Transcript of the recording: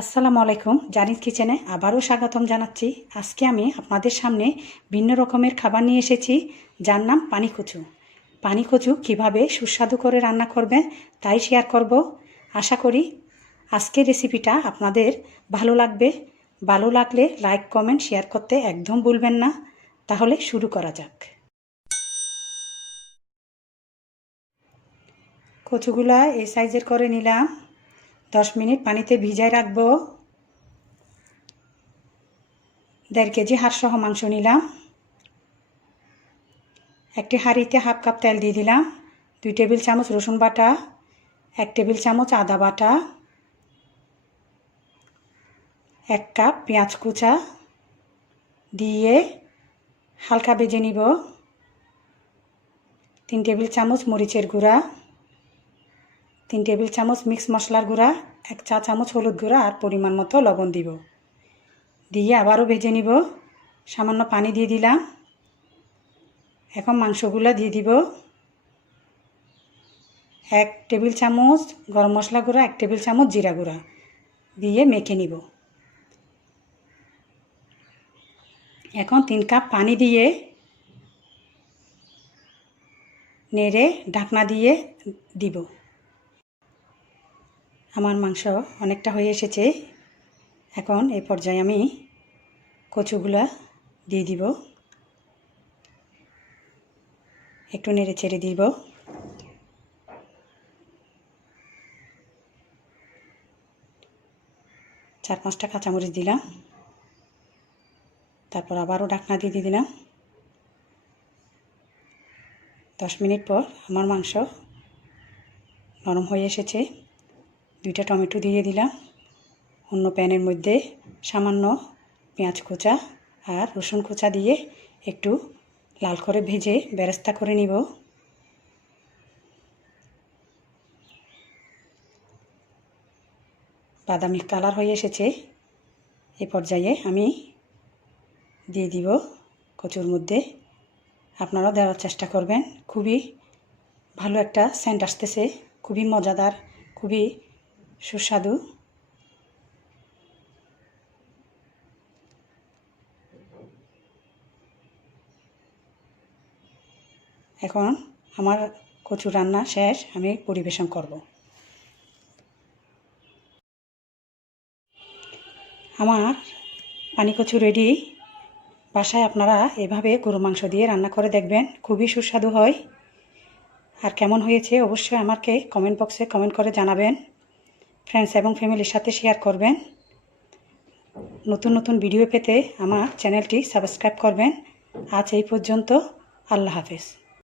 আসসালামু আলাইকুম। জারিন্স কিচেনে আবারও স্বাগতম জানাচ্ছি। আজকে আমি আপনাদের সামনে ভিন্ন রকমের খাবার নিয়ে এসেছি, যার নাম পানি কচু। পানি কচু কীভাবে সুস্বাদু করে রান্না করবেন তাই শেয়ার করব। আশা করি আজকের রেসিপিটা আপনাদের ভালো লাগবে। ভালো লাগলে লাইক কমেন্ট শেয়ার করতে একদম ভুলবেন না। তাহলে শুরু করা যাক। কচুগুলা এই সাইজের করে নিলাম। 10 মিনিট পানিতে ভিজায় রাখবো। 1.5 কেজি হাড়সহ মাংস নিলাম। একটি হাঁড়িতে হাফ কাপ তেল দিয়ে দিলাম। 2 টেবিল চামচ রসুন বাটা, 1 টেবিল চামচ আদা বাটা, 1 কাপ পেঁয়াজ কুচা দিয়ে হালকা ভেজে নিব। 3 টেবিল চামচ মরিচের গুঁড়া, 3 টেবিল চামচ মিক্স মশলার গুঁড়া, 1 চা চামচ হলুদ গুঁড়া আর পরিমাণ মতো লবণ দিব। দিয়ে আবারও ভেজে নিব। সামান্য পানি দিয়ে দিলাম। এখন মাংসগুলো দিয়ে দিব। 1 টেবিল চামচ গরম মশলা গুঁড়া, 1 টেবিল চামচ জিরা গুঁড়া দিয়ে মেখে নিব। এখন 3 কাপ পানি দিয়ে নেড়ে ঢাকনা দিয়ে দিব। আমার মাংস অনেকটা হয়ে এসেছে। এখন এই পর্যায়ে আমি কচুগুলা দিয়ে দিব। একটু নেড়ে ছেড়ে দিব। চার 5টা কাঁচামরিচ দিলাম। তারপর আবারও ঢাকনা দিয়ে দিলাম। 10 মিনিট পর আমার মাংস নরম হয়ে এসেছে। 2টা টমেটো দিয়ে দিলাম। অন্য প্যানের মধ্যে সামান্য পেঁয়াজ কুচা আর রসুন কুচা দিয়ে একটু লাল করে ভেজে বেরেস্তা করে নিব। বাদামি কালার হয়ে এসেছে। এই পর্যায়ে আমি দিয়ে দিব কচুর মধ্যে। আপনারাও দেওয়ার চেষ্টা করবেন। খুবই ভালো একটা সেন্ট আসতেছে, খুবই মজাদার, খুবই সুস্বাদু। এখন আমার কচু রান্না শেষ, আমি পরিবেশন করব। আমার পানি কচু রেডি। বাসায় আপনারা এভাবে গরু মাংস দিয়ে রান্না করে দেখবেন, খুবই সুস্বাদু হয়। আর কেমন হয়েছে অবশ্যই আমাকে কমেন্ট বক্সে কমেন্ট করে জানাবেন। ফ্রেন্ডস এবং ফ্যামিলির সাথে শেয়ার করবেন। নতুন নতুন ভিডিও পেতে আমার চ্যানেলটি সাবস্ক্রাইব করবেন। আজ এই পর্যন্ত। আল্লাহ হাফেজ।